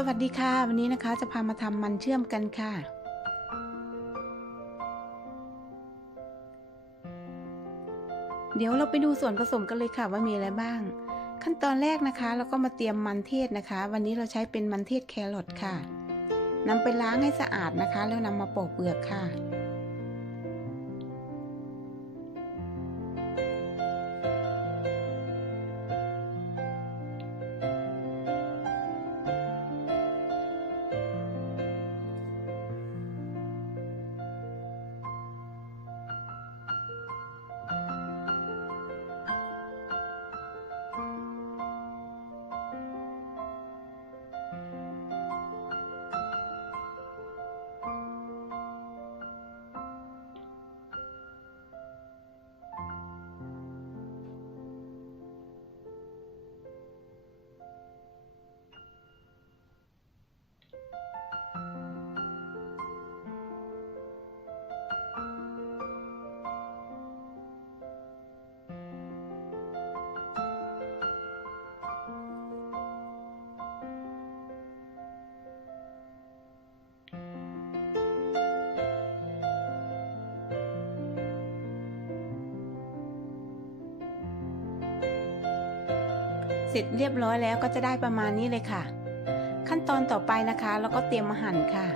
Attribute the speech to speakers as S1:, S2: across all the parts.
S1: สวัสดีค่ะ วันนี้นะคะจะพามาทำมันเชื่อมกันค่ะ เดี๋ยวเราไปดูส่วนผสมกันเลยค่ะว่ามีอะไรบ้าง ขั้นตอนแรกนะคะเราก็มาเตรียมมันเทศนะคะ วันนี้เราใช้เป็นมันเทศแครอทค่ะนำไปล้างให้สะอาดนะคะ แล้วนำมาปอกเปลือกค่ะ เสร็จเรียบร้อยแล้วก็จะได้ประมาณนี้เลยค่ะ ขั้นตอนต่อไปนะคะเราก็เตรียมมาหั่นค่ะ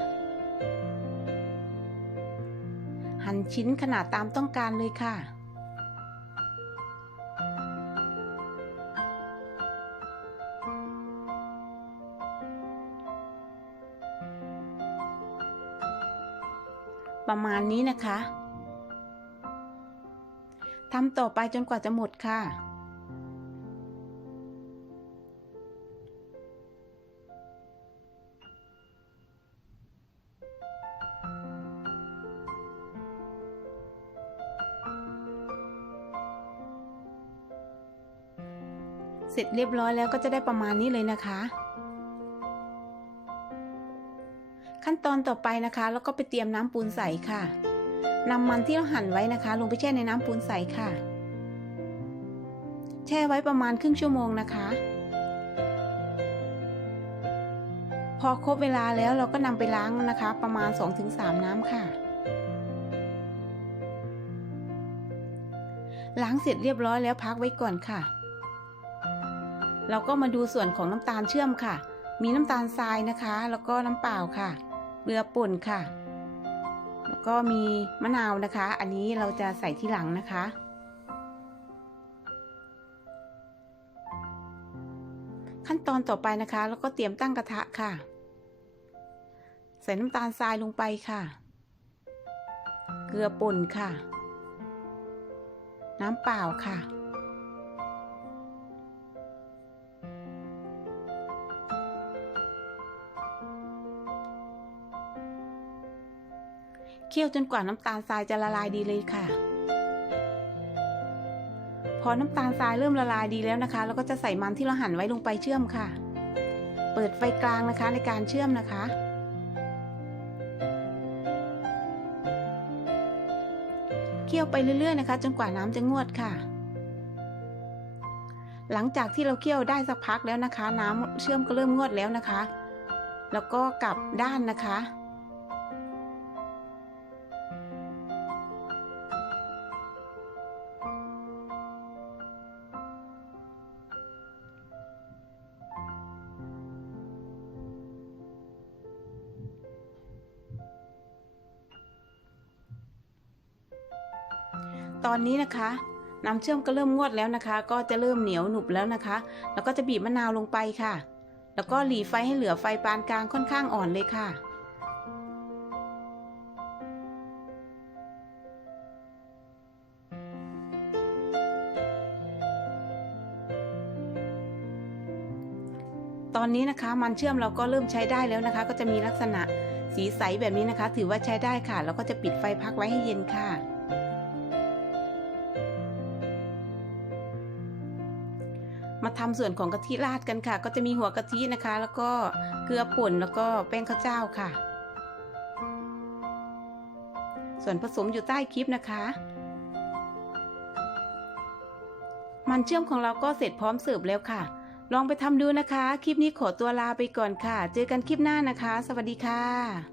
S1: หั่นชิ้นขนาดตามต้องการเลยค่ะประมาณนี้นะคะ ทำต่อไปจนกว่าจะหมดค่ะ เสร็จเรียบร้อยแล้วก็จะได้ประมาณนี้เลยนะคะ ขั้นตอนต่อไปนะคะ แล้วก็ไปเตรียมน้ำปูนใสค่ะนำมันที่เราหั่นไว้นะคะ ลงไปแช่ในน้ำปูนใสค่ะ แช่ไว้ประมาณครึ่งชั่วโมงนะคะ พอครบเวลาแล้วเราก็นำไปล้างนะคะ ประมาณ 2-3 น้ำค่ะล้างเสร็จเรียบร้อยแล้วพักไว้ก่อนค่ะ เราก็มาดูส่วนของน้ำตาลเชื่อมค่ะ มีน้ำตาลทรายนะคะ แล้วก็น้ำเปล่าค่ะเกลือป่นค่ะ แล้วก็มีมะนาวนะคะ อันนี้เราจะใส่ที่หลังนะคะ ขั้นตอนต่อไปนะคะ แล้วก็เตรียมตั้งกระทะค่ะ ใส่น้ำตาลทรายลงไปค่ะ เกลือป่นค่ะ น้ำเปล่าค่ะ เคี่ยวจนกว่าน้ำตาลทรายจะละลายดีเลยค่ะ พอน้ำตาลทรายเริ่มละลายดีแล้วนะคะ เราก็จะใส่มันที่เราหั่นไว้ลงไปเชื่อมค่ะ เปิดไฟกลางนะคะในการเชื่อมนะคะ เคี่ยวไปเรื่อยๆนะคะ จนกว่าน้ำจะงวดค่ะหลังจากที่เราเคี่ยวได้สักพักแล้วนะคะ น้ำเชื่อมก็เริ่มงวดแล้วนะคะ แล้วก็กลับด้านนะคะ ตอนนี้นะคะ น้ำเชื่อมก็เริ่มงวดแล้วนะคะ ก็จะเริ่มเหนียวหนุบแล้วนะคะ แล้วก็จะบีบมะนาวลงไปค่ะ แล้วก็หลีไฟให้เหลือไฟปานกลางค่อนข้างอ่อนเลยค่ะตอนนี้นะคะมันเชื่อมเราก็เริ่มใช้ได้แล้วนะคะ ก็จะมีลักษณะสีใสแบบนี้นะคะ ถือว่าใช้ได้ค่ะ แล้วก็จะปิดไฟพักไว้ให้เย็นค่ะ มาทำส่วนของกะทิราดกันค่ะ ก็จะมีหัวกะทินะคะ แล้วก็เกลือป่นแล้วก็แป้งข้าวเจ้าค่ะ ส่วนผสมอยู่ใต้คลิปนะคะ มันเชื่อมของเราก็เสร็จพร้อมเสิร์ฟแล้วค่ะ ลองไปทำดูนะคะ คลิปนี้ขอตัวลาไปก่อนค่ะ เจอกันคลิปหน้านะคะ สวัสดีค่ะ